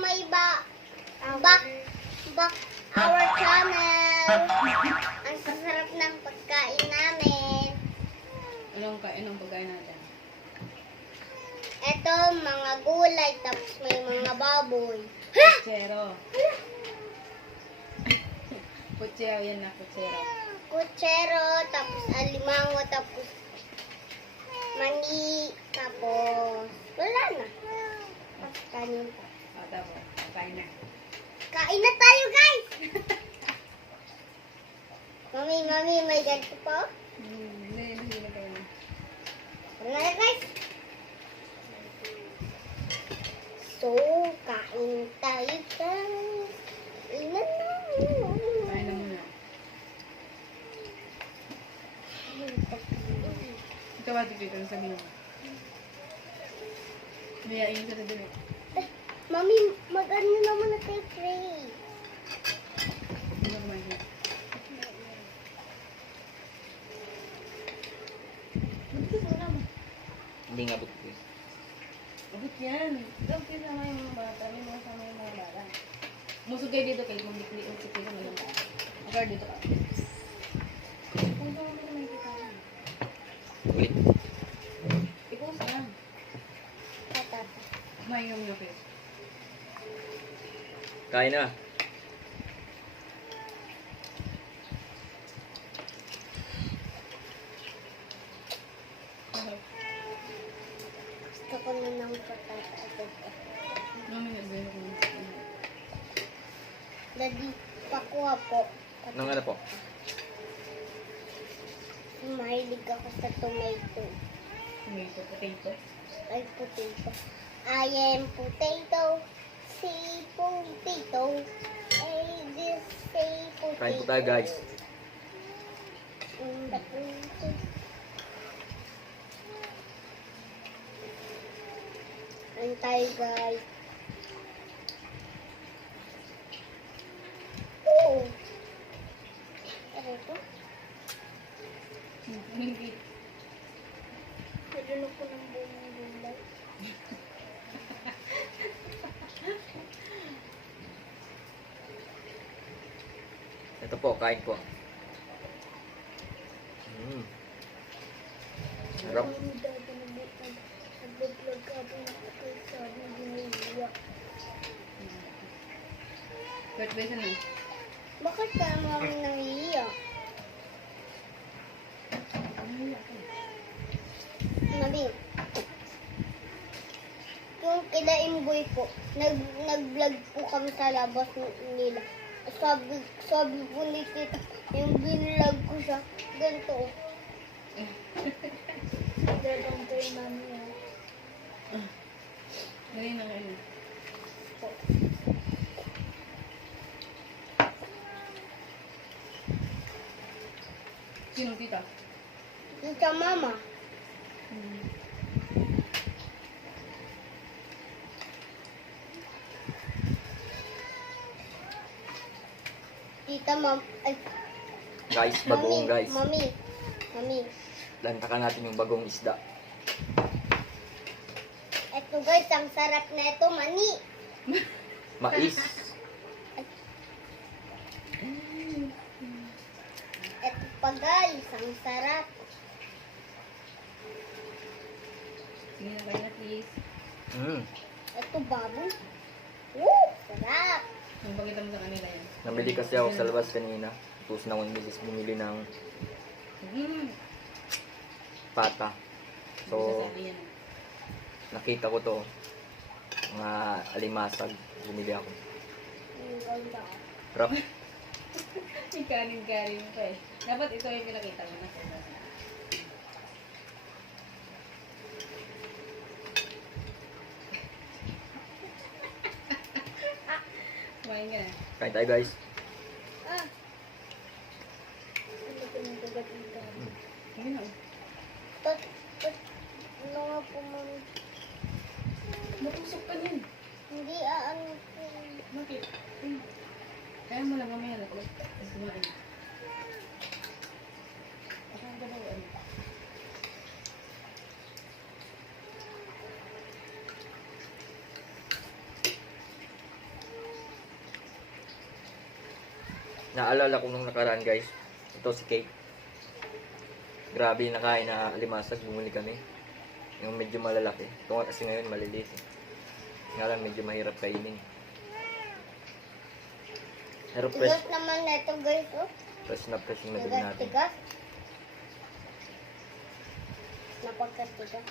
my back our channel. Ang sasarap ng pagkain namin. Anong pagkain natin? Ito, mga gulay, tapos may mga baboy. Kutsero. Kutsero, yan na, kutsero. Kutsero, tapos alimango, tapos mani, tapos wala na. Tapos kanin pa. O, tapos, kain na. Kain na tayo, guys! Mami, may ganito pa? Hindi na kain na. Ano na, guys? So, kain tayo, guys. Ilan na? Kain na muna. Ikaw ate Pito, ang sabihin mo. Mayain ka na din eh. Mami, mag-ano naman na tayo, pray. Hindi mo kumain na. Hindi nga buti. Abot yan. Ikaw kasama yung mga bata. May mga kasama yung mga bata. Musog kayo dito kayo. Kung dikli o sikli mo yung bata. Agar dito ka. Kung saan mo naman kita. Ulit. Ikaw saan? Patata. May yung face. Kain na. Gusto ko na ng patata. Mami nag-gano ko ng sakit. Daddy, pakuha po. Nang ano po? Mahilig ako sa tomato. Tomato, potato. Ay, potato. I am potato. Say potato. Ay, this say potato. Kain po tayo, guys. In the potato. Kain tayo, guys. Oh! Ano ito? Hindi. Nalunok ko ng buong gulay. Ito po, kain po. Sarap. Nag-vlog ka po sa giniliya. Kurt, besan na. Bakit ka naman nangiiyak? Mami, yung kila Imboy po, nag-vlog po kami sa labas nila. Sabi po ni Tita, yung binlog ko siya, ganito. Gagang kayo mami. Dali na kayo. Sino tita? Tita mama, Tita mam, ay, Guys, bagoong guys. Mami, Lantakan natin yung bagong isda. eto guys, ang sarap na ito, mani. Mais. Eto pa guys, ang sarap. Sige na kayo na please. Eto baboy. Woo! Sarap! Kung pakita mo sa kanila yan. Namili kasi ako sa labas kanina. Tapos na akong misis bumili ng pata. So, Sasabi yan. nakita ko to. Mga alimasag. Bumili ako. Ang ganda. Rap. May kanin-kanin pa eh. Dapat ito yung pinakita mo na. Kumain ka na. Kain tayo guys. Ah! Ano ko nang gagawin? Sige na. Ano nga po mami? Matusok ka din. Hindi ano po. Bakit? Kaya mo lang mamaya na pala. Tapos kumain. Asan ka ba ano? Naalala ko nung nakaraan guys. Ito si Kate. Grabe yung nakain na alimasag. Bumuli kami. Yung medyo malalaki. Ito nga kasi ngayon maliliit. Nga lang medyo mahirap kainin. Pero fresh. Tigas naman na ito guys, oh. Fresh na fresh yung nabili Tigas, natin. tigas. Napagkatigas.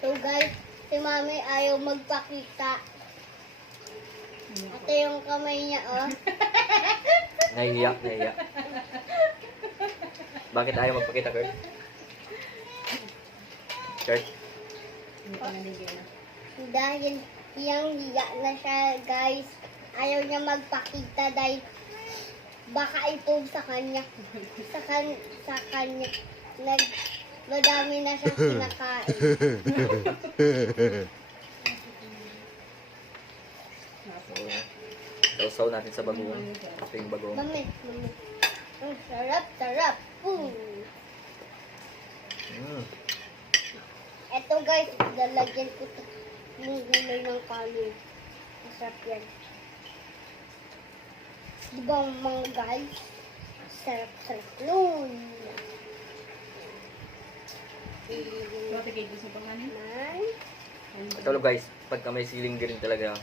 So guys, si mami ayaw magpakita. Ito yung kamay niya, oh. Nahihiya. Bakit ayaw magpakita, Kurt? Kurt? Hindi pa nabigyan na. Dahil yung hiya na siya, guys. Ayaw niya magpakita dahil baka ipog sa kanya. Sa kanya. Madami na siya kinakain. So, sausaw natin sa bagoong. Kape yung bagoong. Mami. Ang sarap. Ito guys, lalagyan ko ito yung gulay ng kanin. Masarap yan. Diba mga guys? Sarap nun. Ate Kate, gusto pang ano? Ito lo guys, pagka may siling green talaga,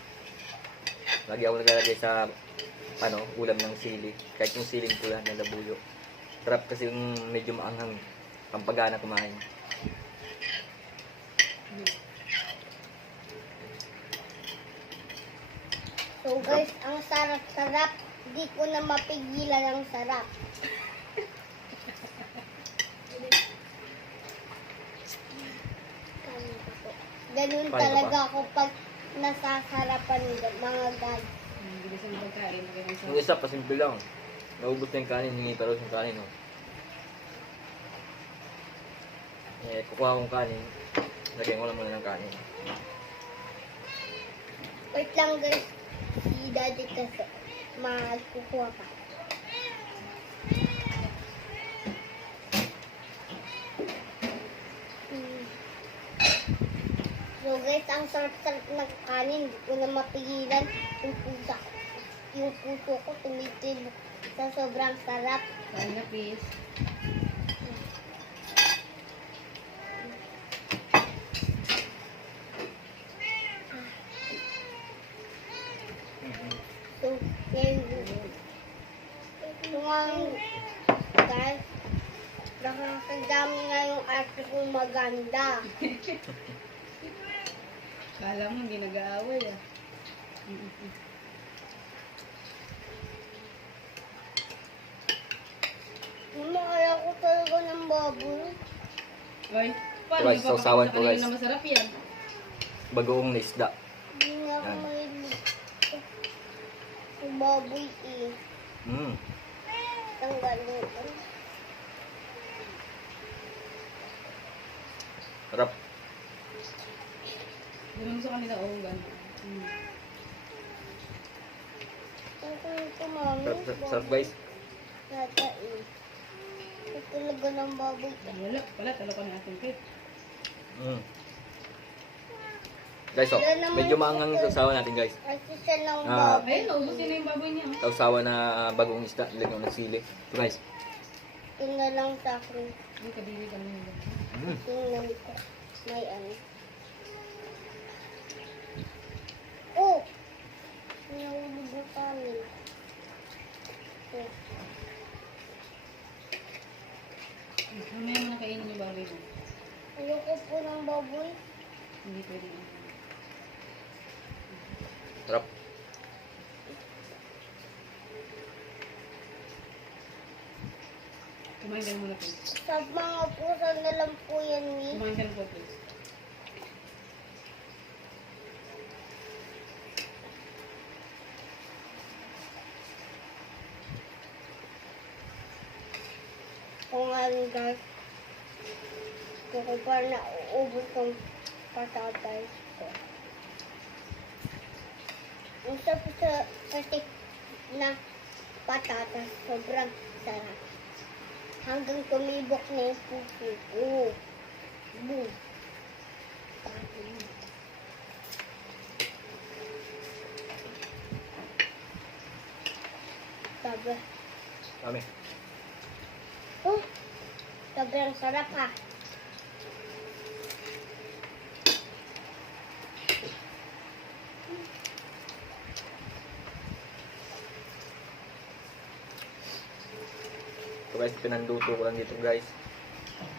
lagi ako naglalagay sa ulam ng sili. Kahit yung siling pula na labuyo. Sarap kasi yung medyo maanghang. Pampagana kumain. So guys, ang sarap-sarap. Di ko na mapigilan ang sarap. Ganun Kain ka talaga ako pag nasasarapan mga guys. Hindi sa pagkain. Yung isa, pasimple lang. Naubos na yung kanin, hingi pa rin yung kanin. Oh. Kukuha kong kanin. Lagyan ko lang muna ng kanin. Wait lang guys. Si daddy kasi magkukuha pa. So guys, ang sarap-sarap ng kanin. Hindi ko na mapigilan yung puso. Yung puso ko tumitib sa sobrang sarap. Kain na, please. So, yung guys, nakakadami nga yung ate kong maganda. Kala mo, hindi nag-aaway ah. Mama, kaya ko talaga ng baboy. Oy, paano Guys, yung sausawan papakita ko, kanina guys. na masarap yan? Bagoong na isda. Hindi nga ako Yan. mahilig. Yung baboy eh. Tanggalin ko. Sarap. Ganun sa kanila, oh, gano'n. Okay ito, mami. Sarap guys. Nata eh. Ito talaga ng baboy. Wala, pala, talo ka na ating Kate. Guys, oh, medyo maanghang yung sausawan natin guys. Kasi siya ng Ah. baboy. Ayun, naubos yun na yung baboy niya. Oh. Sausawan na bagong isda. Nilagyan ko ng sili. So guys. Ito na lang sa akin. Hindi, kadiri ka lang yun. Tingnan ko. May ano. Oh! Nahulog na kami. Okay. Mamaya mo na kainin yung baboy mo. Ayoko po ng baboy. Hindi pwede na. Sarap. Kumain ka na muna, please. Sa mga pusa na lang po yan ni. Kumain ka na po, please. Kung ano guys. Kung parang nauubos yung patatas ko. Ang sarap sa patik na patatas. Sobrang sarap. Hanggang tumibok na yung puso ko. Boom. Sabi. Kami. Oh, sobrang sarap ha. So guys, pinanduto ko lang dito guys.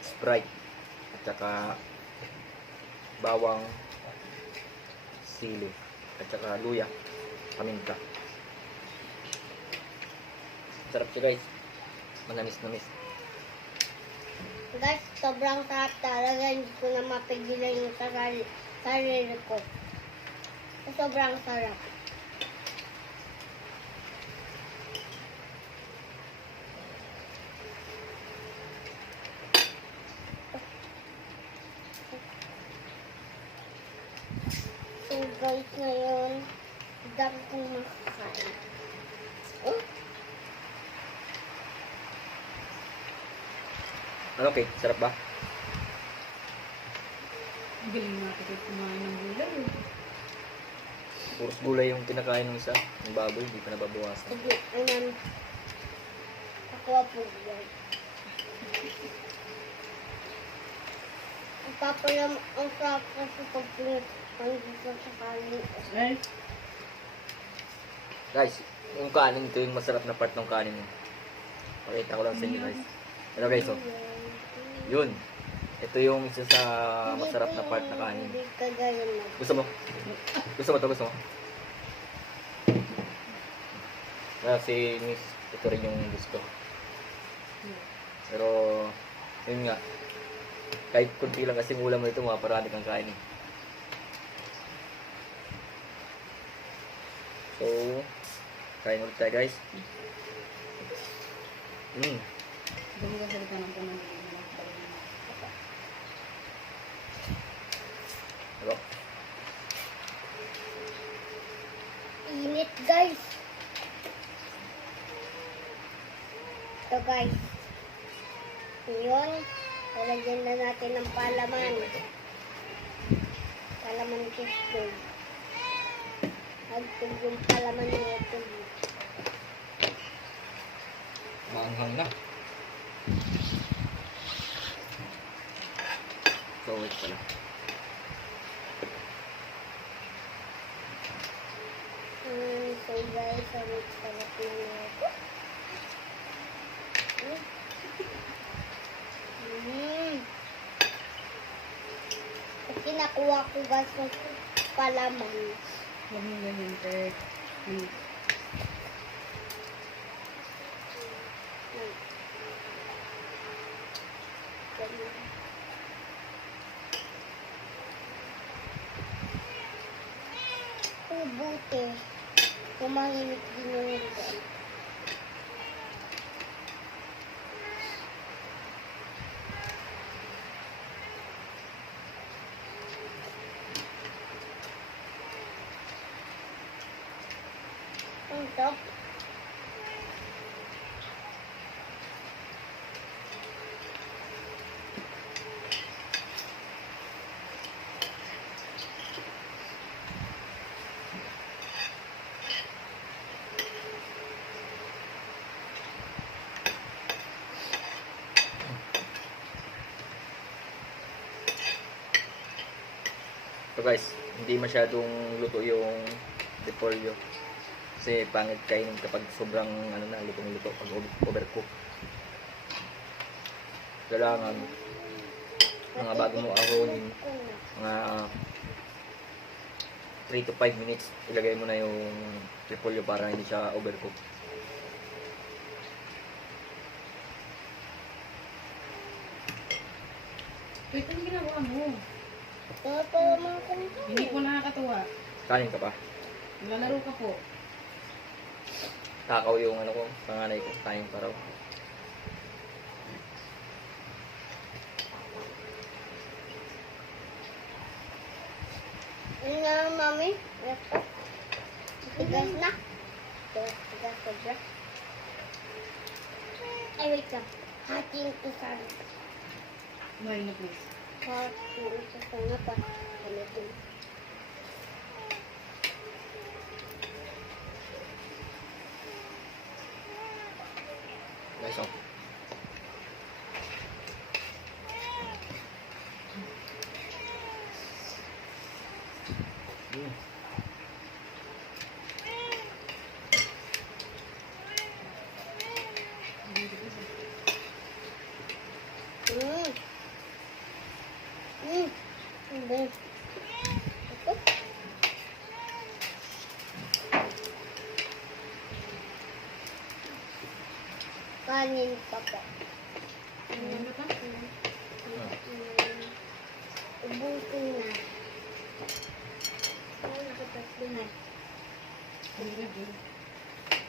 Sprite. At saka bawang, sili. At saka luya. Paminta. Sarap siya guys. Manamis-namis. Guys, sobrang sarap talaga. Hindi ko na mapigilan yung sarili ko. Sobrang sarap. So guys, ngayon, dami kong makakain. Oh, Ano okay? Sarap ba? Ang galing natin kayo kumain ng gulay. Puros gulay yung kinakain ng isa. Yung baboy, hindi pa nababawasan. sige, anan. Ako po yan. Ang papalam, ang sarap kasi pag pinagpangisa sa kanin. Ay, Guys, yung kanin, ito yung masarap na part ng kanin. Pakita ko lang sa inyo guys. Ano guys, oh. Yun. Ito yung isa sa masarap na part na kanin. Hindi kagaya na. Gusto mo? Gusto mo to? Gusto mo? Si Miss, ito rin yung gusto. Pero, yun nga. Kahit kunti lang kasi ulam mo ito, mga parami kang kain. So, kain ulit tayo guys. dami ka salita ng panang Ano? Init guys. Ito guys. Ngayon, lalagyan na natin ng palaman. Palaman kisig. Hagtog yung palaman nito. Maanghang na. So, wait pala. So guys, sarap na nito. Kasi nakuha ko guys ng palaman. Huwag mo ganyan, Tek. Ang buti. Kumahimik din yung ito. Ang top. So guys, hindi masyadong luto yung repolyo. Kasi pangit kainin kapag sobrang ano na, lutong-luto pag overcook. Kailangan mga bago mo ahonin, mga 3 to 5 minutes ilagay mo na yung repolyo para hindi siya overcook. Wait, ano ginagawa mo? Ito mga kanito. Hindi po nakakatuwa. Kanin ka pa. Lalaro ka po. Takaw yung ano ko, panganay ko, kain pa raw. Ano na, mami? Ito. Tigas na. Tigas sobra. Ay, wait lang. Hatiin ko sa Kumain na please. Ha, isa sana pa. Ano din? Guys, oh. Mm. Mm. Mm. Hindi. Ito. Kanin pa po. Ano ba ito? Ubusin na. Ano nakatatlo na?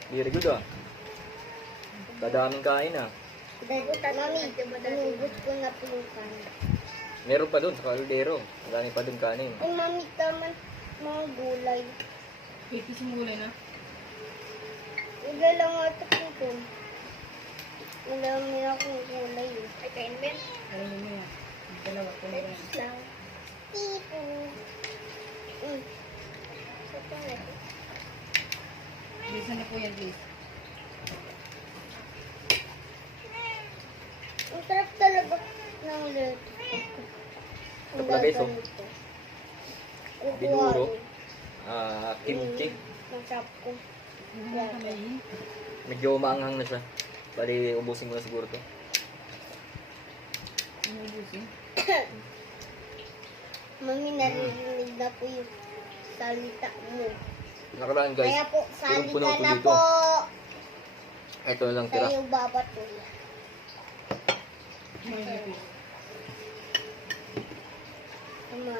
Very good ah. Kadaming kain ah. Mami, inubos ko na po yung kanin. Meron pa dun sa kaldero. Marami pa dun kanin. Ay, mami, tama mga gulay. Wait, kasi mulay na. Wala lang ata po. Wala may akong gulay. Ay, kain ba yan? Alam mo yan. Dalawa, talaga. Lang. Tipo. Sa pala. Bilisan na po yan, please. Ang sarap talaga ng lettuce. Ito pala, guys, oh. Ganito. Binuro. Kukuhain. Kimchi. Masarap ko. Ano na kamayin? Medyo maanghang na siya. Bali, ubusin ko na siguro to. Ano ubusin? Mami, naririnig na po yung salita mo. Nakaraan guys, Kaya po, sali punong-puno ka ko na dito. po. Ito na lang tira. Sa'yo babatuloy. Kumain na, please. Tama.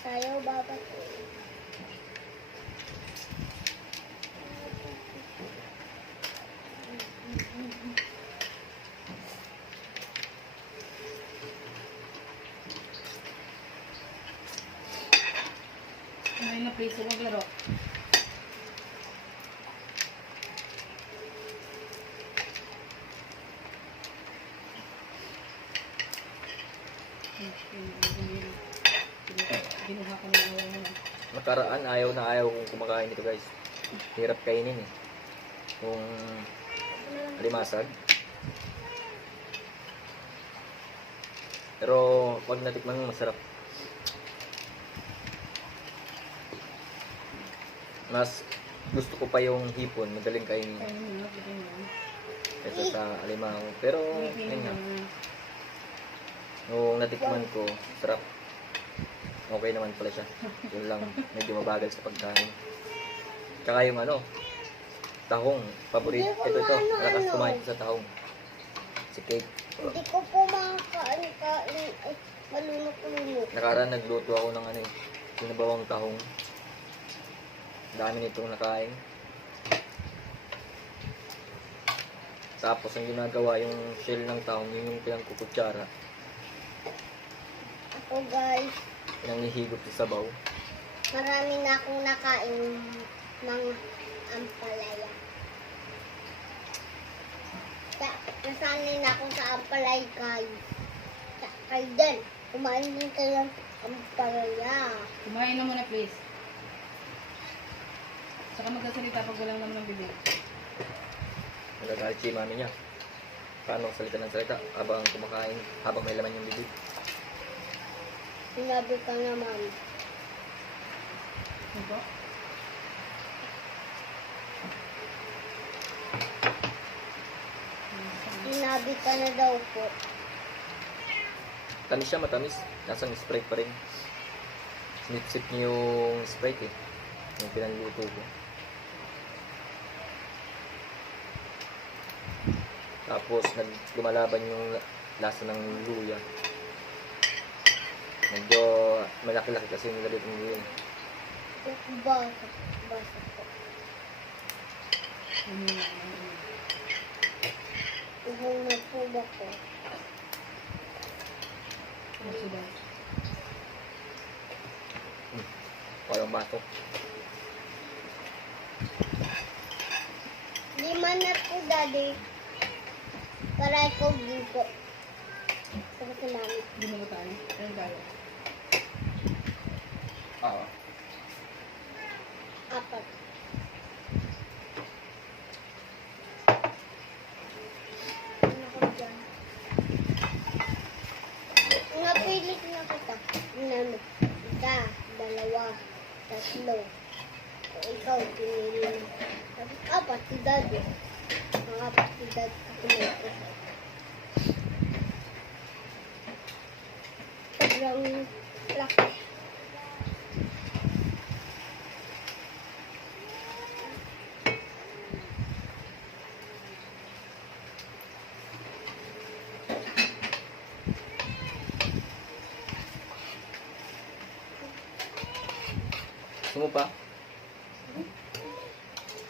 Sa'yo babatuloy. Kumain na, please. Huwag maglaro. Ginuha ko na ayaw mo na. Nakaraan, ayaw na ayaw kong kumakain ito guys. Hirap kainin eh. Kung alimasag. Pero pag natikman mo, masarap. Mas gusto ko pa yung hipon, madaling kainin Kain mo na, bigyan mo. kaysa sa alimango. Pero, yun nga. Nung natikman ko, sarap. Okay naman pala siya. Yun lang, medyo mabagal sa pagkain. Tsaka yung ano, tahong. Paborito. Ito, malakas kumain ko sa tahong. Si Kate. Hindi ko po makakain-kain. Ay, malunok-lunok. Nakaraan nagluto ako ng ano eh, sinabawang tahong. Dami nitong nakain. Tapos ang ginagawa yung shell ng tahong, yun yung pinangkukutsara. Ako guys, Pinanghihigop sa sabaw. marami na akong nakain ng ampalaya. Nasanay na ako sa ampalaya guys. Kayo din, kumain din kayo ng ampalaya. Kumain na muna, please. Saka magsasalita pag walang naman ng bibig. Nagagalit si mami niya. Paano salita ng salita habang kumakain, habang may laman yung bibig. Sinabi ka naman. Ano po? Sinabi ka na daw po. Tamis siya, matamis. Nasang Sprite pa rin. Snip-sip niyo yung Sprite eh. Yung pinanluto ko. Tapos lumalaban yung lasa ng luya. Medyo malaki-laki kasi yung nilagay kong luya. Basa. Basa po. Ano na, ano na. Uhong na po ba ko? Ano sila? Walang bato. Lima na po, Daddy. Para ikaw gigo. Sabi si Mami. Hindi mo ba tayo? Anong tayo? Oo. Apat. Ano ko dyan? Napilit na kita. Ano? Isa, dalawa, tatlo. O ikaw, pinili mo. Tapos apat si Daddy. Ang apat si Daddy kapilito. Sobrang laki. Gusto mo pa?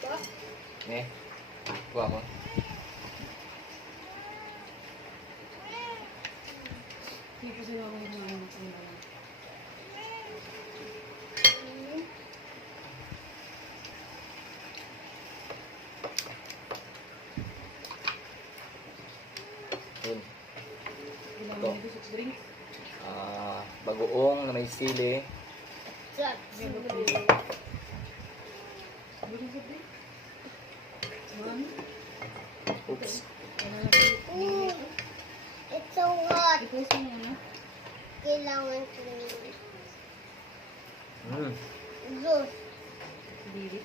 Ba? Eh. Kuha ko. Hindi po sila ako nagmamahal. Yun. Ginagawa nito sa drinks. Bagoong na may sili. Shot. Ginagawa sa drinks. Mami? Oops. Ooh, it's so hot. I-post mo na. Kailangan ko juice. Dili.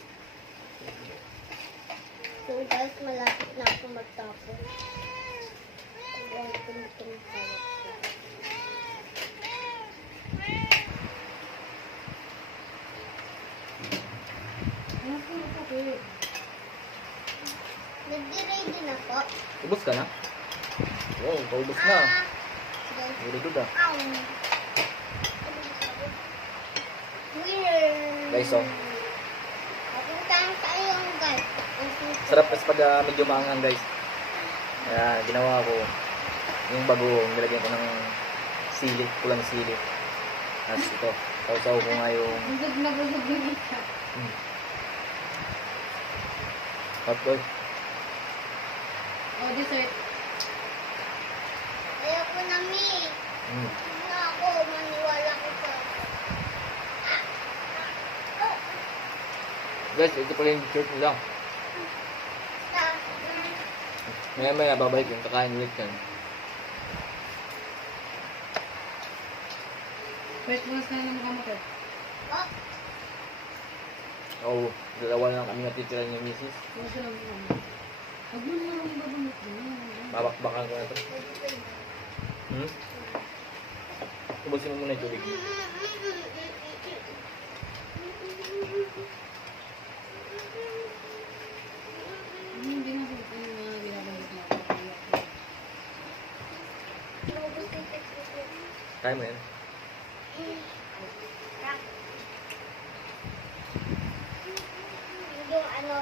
So guys, malapit na ako magtapos. Huwag tumiting tayo. Ano po na po eh? Nag-ready na po. Ubus ka na? Wow, paubos na. Guys, Very good ah. ow. Weird. Guys, oh. Papuntahan tayo guys. Sarap kasi pag medyo maangang guys. Kaya ginawa ko yung bagoong, nilagyan ko ng sili, pulang sili. Tapos ito, sausaw ko nga yung Busog na isa. hotdog. O, dessert. Ayoko na, Mi. Na ako, maniwala ko sa... Guys, ito pala yung shirt nila. Maya maya babalik yung kakain ulit yan. First ones na naman kamote. Oh, Oo, dalawa lang kami natitira niya misis. Huwag ka lang mo. Huwag mo naman ang babunot mo. Babakbakan ko na ito. Ubusin mo muna yung tubig. Hindi na yung mga binabanggit mo. Kaya mo yan. yung ano...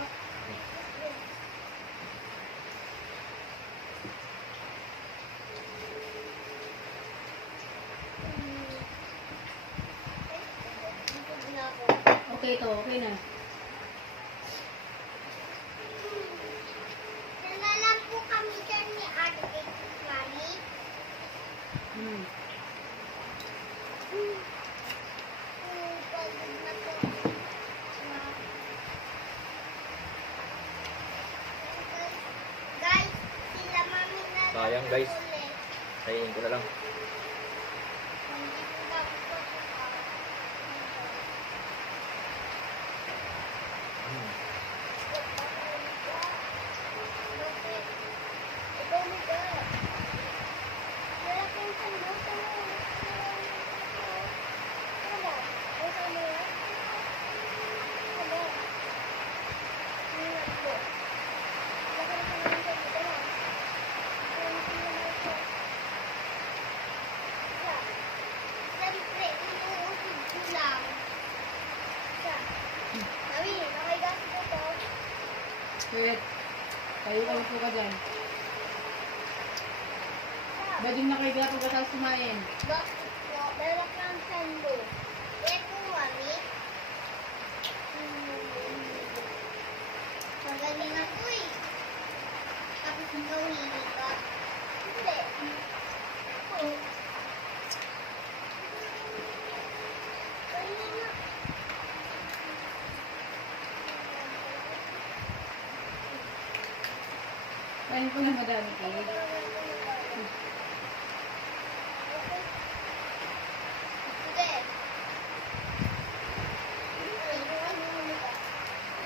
Okay to, okay na. Nalalang po kami dyan ni Ate Mami. Pagod na po. Guys, sila Mami na Sayang, guys. ulit. Kainin ko na lang. Hindi ko na po Siyempre, inuusig ko lang. Mami, nakahigas ko to. Wait. Tayo ka po ka dyan. Ba din nakahiga po ka sa sumayin? Bakit po? Dalawang lang sando. Eh po, Mami. Magaling ako eh. Kain ko na madami kayo. Sige.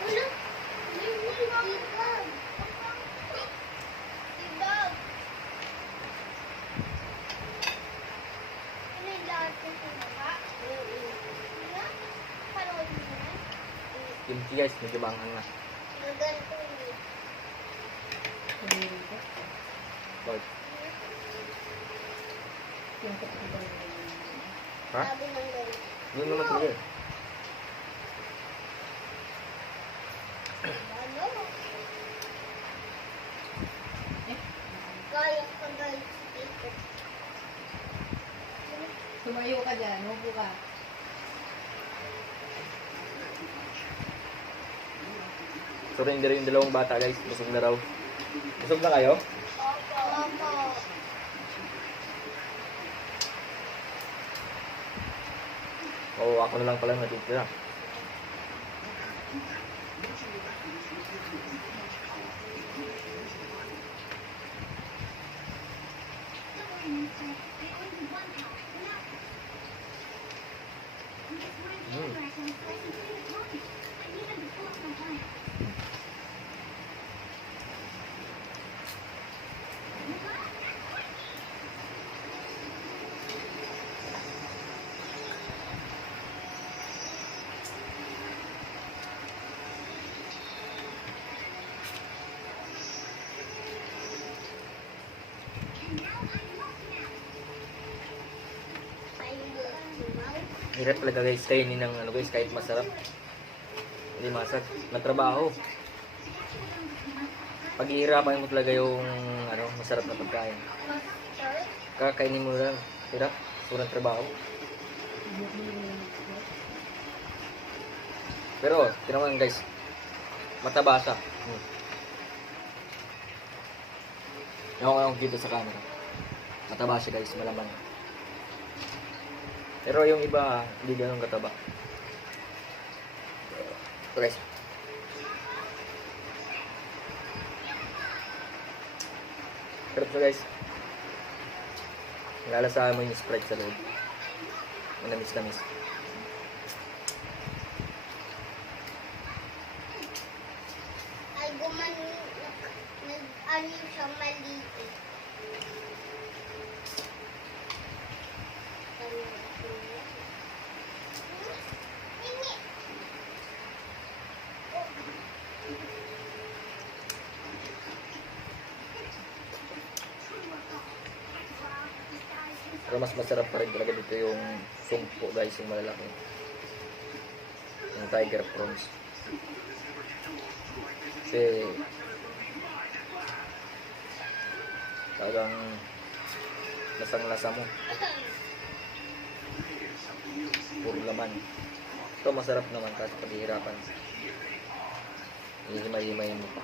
Wala. Ibag. Ibag. Ano yung lahat ng sinaga? Ano? Parood mo yan? Kimchi guys, medyo maanghang na. Maganto yun. Sabi rito. Bakit? Yung kapatid. Ha? Sabi ng ganito. Yun naman talaga eh. Ano? Kaya ka guys. Tumayo ka dyan. Huwag ka. Surrender yung dalawang bata guys. Busog na raw. Busog na kayo? Opo. Oo, ako na lang pala natutira. Hirap talaga guys kainin ng ano guys kahit masarap. Hindi masarap. Natrabaho. Paghihirapan mo talaga yung ano, masarap na pagkain. Kakainin mo lang. Hirap. Sobrang trabaho. Pero, tinaman guys. Mataba siya. Ako dito sa camera. Mataba siya guys, malaman. Pero yung iba, hindi ganun kataba. So guys. Sarap siya guys. Nalalasahan mo yung Sprite sa loob. Manamis-namis. Ay, nag-ano siya maliit. Pero mas masarap pa rin talaga dito yung sumpo guys, yung malalaki. Yung tiger prawns. Kasi talagang lasang-lasa mo. Puro laman. Ito masarap naman kasi paghihirapan. Hihimay-himay mo pa.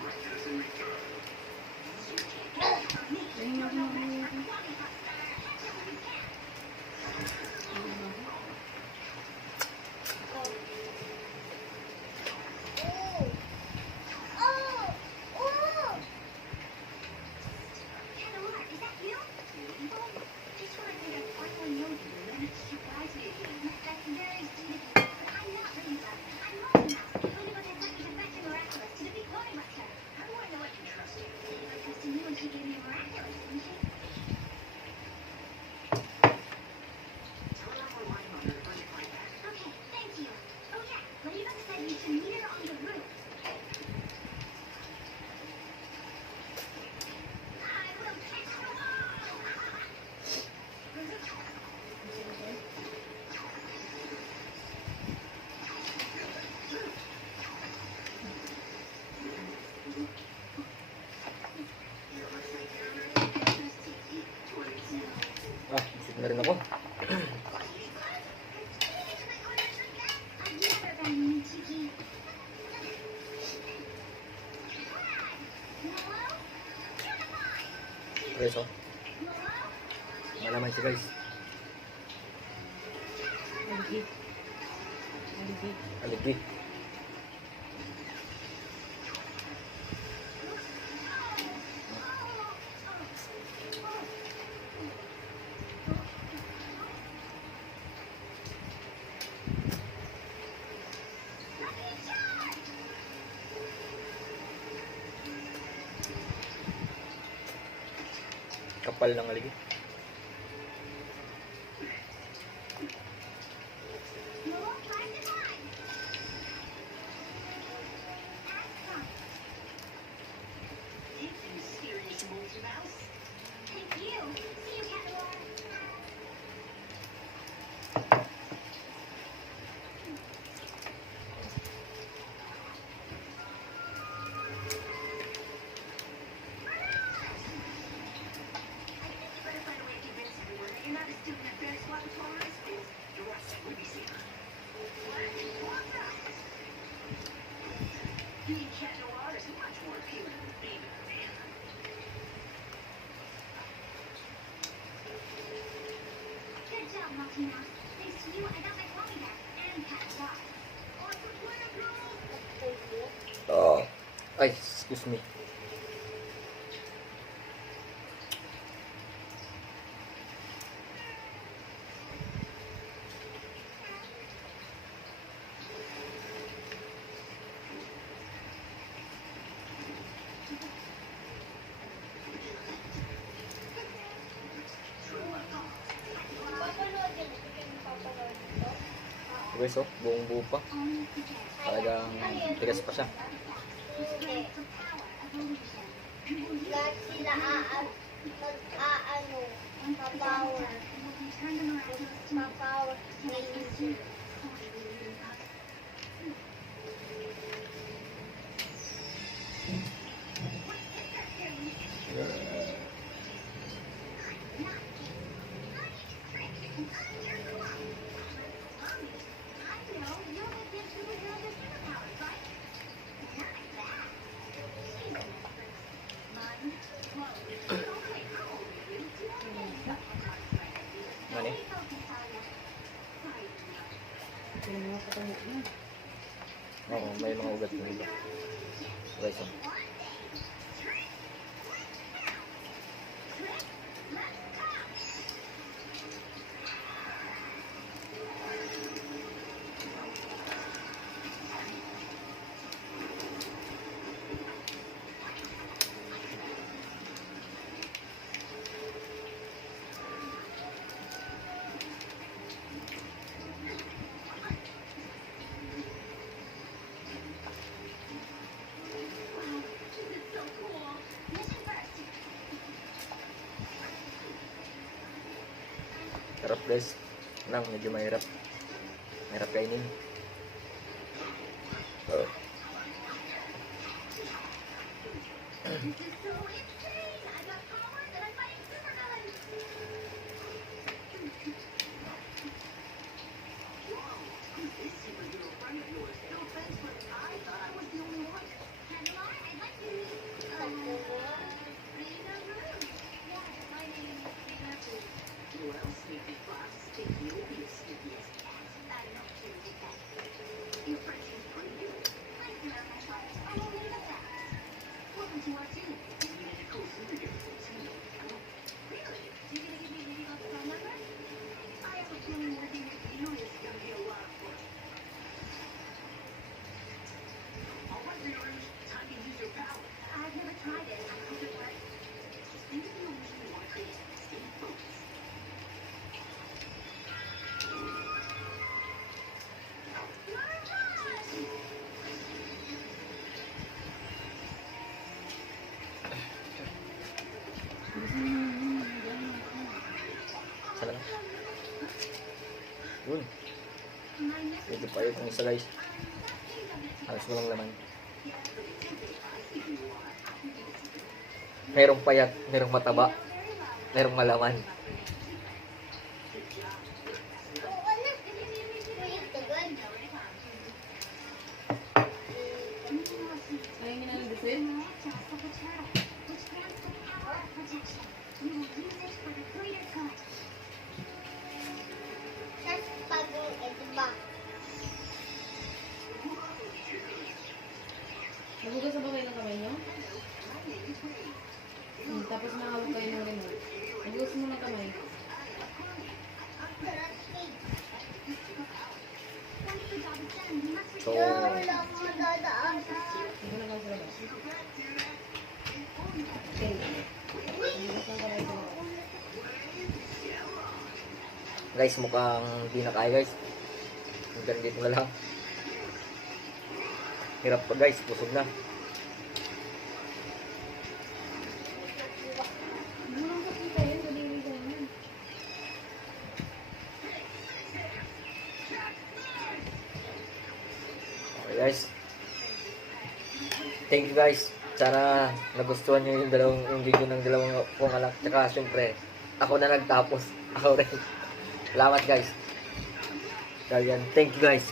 Isip na rin ako. Preso. Malaman siya guys. Aligi. Aligi. Aligi. Kapal ng aligi. Oh. Ay, excuse me. Guys, oh, buong buo pa. Talagang tigas pa siya. Lahat sila mag-aano, mapower. Mapower. Ano eh? Yung mga katamit na. Oo, may mga ugat na iba. Guys, oh. Sarap guys. Lang, medyo mahirap. Mahirap kainin. Isa lang. Yun. Medyo pa yun ang isa guys. Halos walang laman. Merong payat, merong mataba, merong malaman. Ay, yung ginagasin? Tapos pag ito ba? Nagugas na ba kayo ng kamay nyo? Tapos nakawag kayo ng remote. Nagugas mo ng kamay. So, Wala akong dadaan. Hindi ko na lang sa labas. Okay. Nagugas ng kamay ko. Guys, mukhang hindi na kaya guys. Hanggang dito na lang. Hirap pa guys, busog na. Murang kapita yun, daliri ka yun. Okay guys. Thank you guys. Sana nagustuhan nyo yung video ng dalawang kong anak. Tsaka syempre, ako na nagtapos. Ako rin. Salamat guys. Dahil yan. Thank you guys.